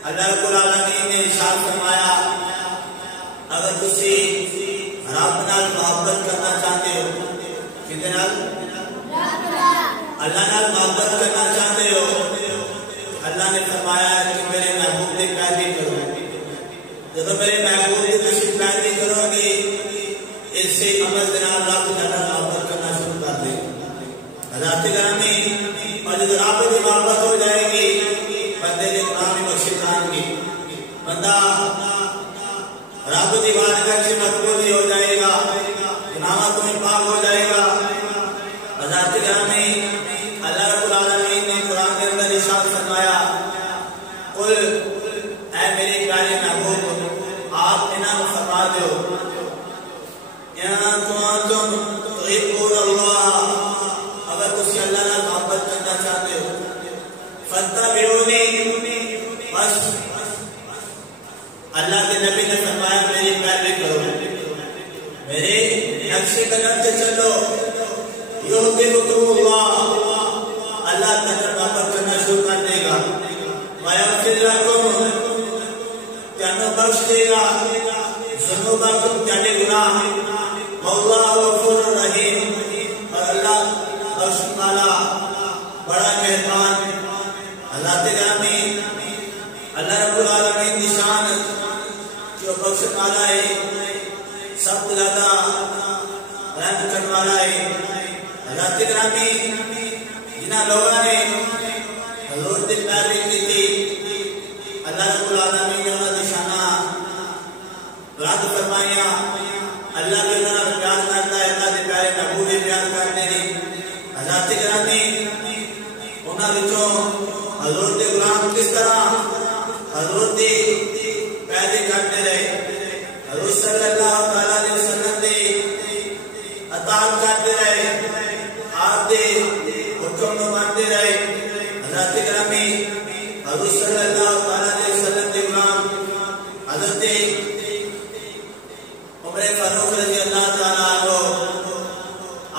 अल्लाह रब्बुल आलमीन ने इरशाद फरमाया, अगर तुसी रब नाल मोहब्बत करना चाहते हो, किसके नाल? अल्लाह नाल मोहब्बत करना चाहते हो, अल्लाह ने फरमाया कि मेरे महबूब की पैरवी करो। जब मेरे महबूब की तुसी पैरवी करोगे, इससे अमल के नाल रब नाल मोहब्बत करना शुरू कर दे। हज़रत ग्रामी और जब रब की मोहब्बत हो जाएगी, बंदे ने गुनाह भी बख्शे जाएंगे। बंदा रब की बारगाह से मकबूल हो जाएगा, गुनाह तो पाक हो जाएगा। हज़रत ग्रामी अल्लाह रब्बुल आलमीन ने कुरान के अंदर इरशाद फरमाया, कुल ऐ मेरे प्यारे महबूब, आप इन्हां नूं फरमा दो, या तुम तुहिब्बून अल्लाह, अगर तुसी अल्लाह नाल मोहब्बत करना चाहते हो, फत्तबिऊनी, बस अल्लाह के नबी ने फरमाया मेरी पैरवी करो, मेरे नक्शे कदम से चलो। युहब्बुकुमुल्लाह, अल्लाह तआला मोहब्बत करना शुरू कर देगा। वयग़फिर लकुम, त्यानू बख्श देगा। ज़ुनूबकुम, त्याने गुनाह। वल्लाहु गफूरुर रहीम, और अल्लाह बख्शने वाला बड़ा मेहरबान। अल्लाह तेरामी अल्लाह रब्बुल आलमीन की शान जो बख्शने वाला है, सबसे ज्यादा रहम करने वाला है। अल्लाह तेरामी जिन्हां लोगों ने हज़ूर दी पैरवी की थी, अल्लाह रब्बुल आलमीन ने उन्हां दी शाना बुलंद फरमाइया। अल्लाह भी उन्हां नाल प्यार करता है, अल्लाह दे प्यारे महबूब भी प्यार करते हैं। अल्लाह तेरामी उन्हां विचों हज़ूर दे गुलाम किस तरह हज़ूर दी पैरवी करते रहे, हज़ूर सल्लल्लाहु अलैहि वसल्लम दी अताअत करते रहे, आप दे हुक्म नूं मानते रहे। हज़रत ग्रामी हज़ूर सल्लल्लाहु अलैहि वसल्लम दे गुलाम हज़रत उमर फारूक रज़ी अल्लाह तआला अन्हु,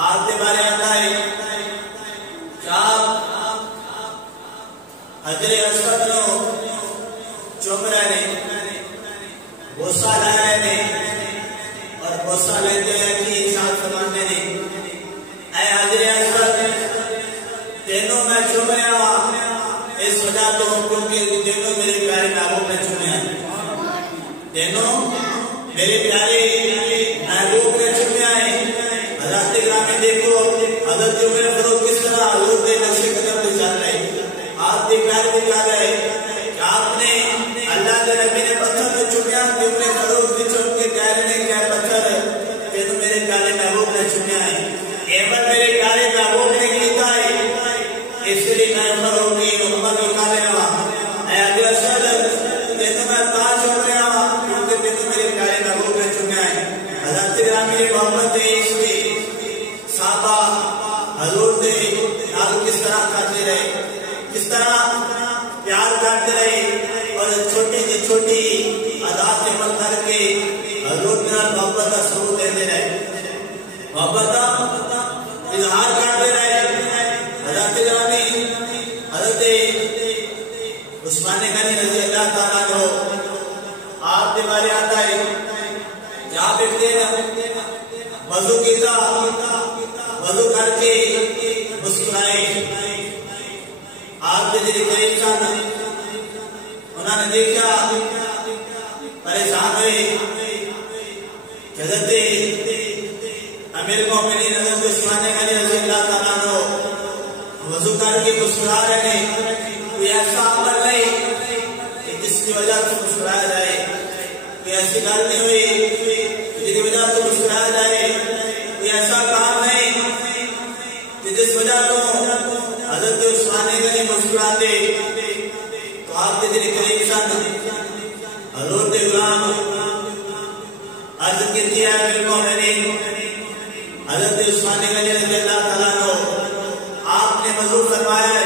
आप दे बारे आता है क्या हजरे अस्वद नो चुम रहे ने, बोसा ला रहे ने, और बोसा लेते हैं कि इरशाद फरमाते ने, ऐ हजरे अस्वद, तेनों मैं चुम रहा इस वजह तो क्योंकि तेनों मेरे प्यारे महबूब ने चुमे, तेनों मेरे प्यारे महबूब ने चुमे आए। हज़रत ग्रामी देखो हज़रत उमर फारूक किस तरह हज़ूर के नक्शे कदम पे चल रहे, आपकी पैरवी कर रहे। आपने अल्लाह के नबी ने पत्थर को चुमिया, उमर फारूक भी चुम के कह रहे हैं क्या पत्थर तेनों मेरे प्यारे महबूब ने चुमिया है, एवं मेरे प्यारे महबूब ने कीता है, इसलिए मैं उमर होगी उम्मत को कह रहा ऐ अजर तेनों मैं ताज चुम रहा क्योंकि तेनों मेरे प्यारे महबूब ने चुमिया है। हज़रत ग्रामी की मोहब्बत है, इसकी साहबा हज़ूर दे नाल किस तरह करते रहे, किस तरह प्यार करते रहे, और छोटी सी छोटी अदा से अमल करके हज़ूर के नाल मोहब्बत का सबूत देते रहे, मोहब्बत का इजहार करते रहे। हज़रत ग्रामी हज़रत उस्मान गनी रज़ी अल्लाह तआला अन्हु, आप के बारे आता है जहाँ बैठते वजू किया, वजू करके मुस्कुराए। आपके जो करीब सन उन्होंने देखा, परेशान हुए। हज़रत अमीर मोमिनीन हज़रत उस्मान गनी रज़ी अल्लाह तआला अन्हु वजू करके मुस्कुरा रहे हैं। कोई ऐसा अमल नहीं कि जिसकी वजह से मुस्कुराया जाए, कोई ऐसी गल नहीं हुई जिसकी वजह से मुस्कुराया जाए, कोई ऐसा काम नहीं कि जिस वजह को हज़रत उस्मान गनी मुस्कुराते। तो आपके दिल करीब सन हज़ूर दे गुलाम अर्ज़ कीती है अमीर मोमिनीन हज़रत उस्मान गनी रज़ी अल्लाह तआला अन्हु, आपने वज़ू फरमाया है,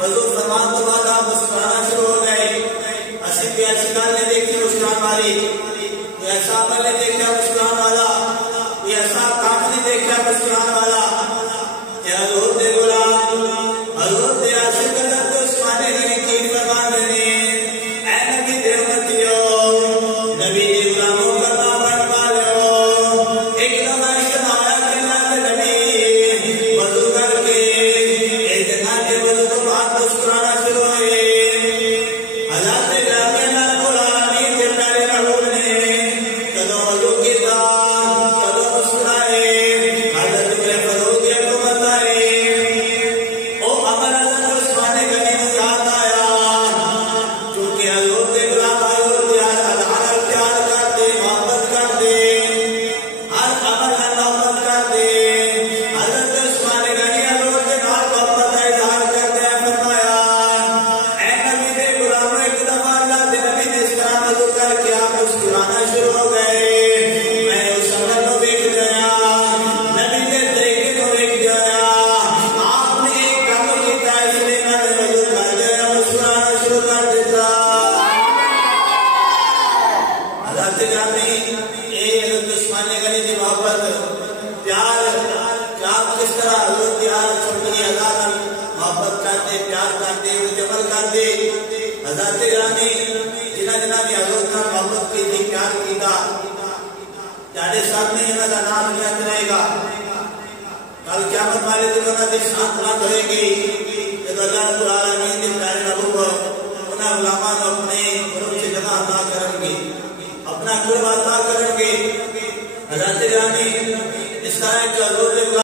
वज़ू फरमाने के बाद आप मुस्कुराना शुरू हो गए। असि कोई ऐसी गल नहीं देखी मुस्कुराने वाली, कोई ऐसा अमल नहीं देखा मुस्कुराने वाला, कोई ऐसा काम नहीं देखा मुस्कुराने वाला। हज़ूर दे गुलाम हज़ूर दे आशिक किस तरह हजरत की हाल छोटी अदा मोहब्बत करते, प्यार करते, अमल करते। हजरत रानी जिन्हें जिन्हें भी हजरत का मोहब्बत की थी, प्यार किया, तेरे सामने इन्हों का नाम याद रहेगा। कल क़यामत वाले दिन उन्होंने शांत रात होएगी जब अल्लाह रब्बुल आलमीन के प्यारे महबूब उन्हें उलमा को अपने गुरु से जगह अता करेंगे, अपना गुरु अता करेंगे। हजरत रानी इस तरह के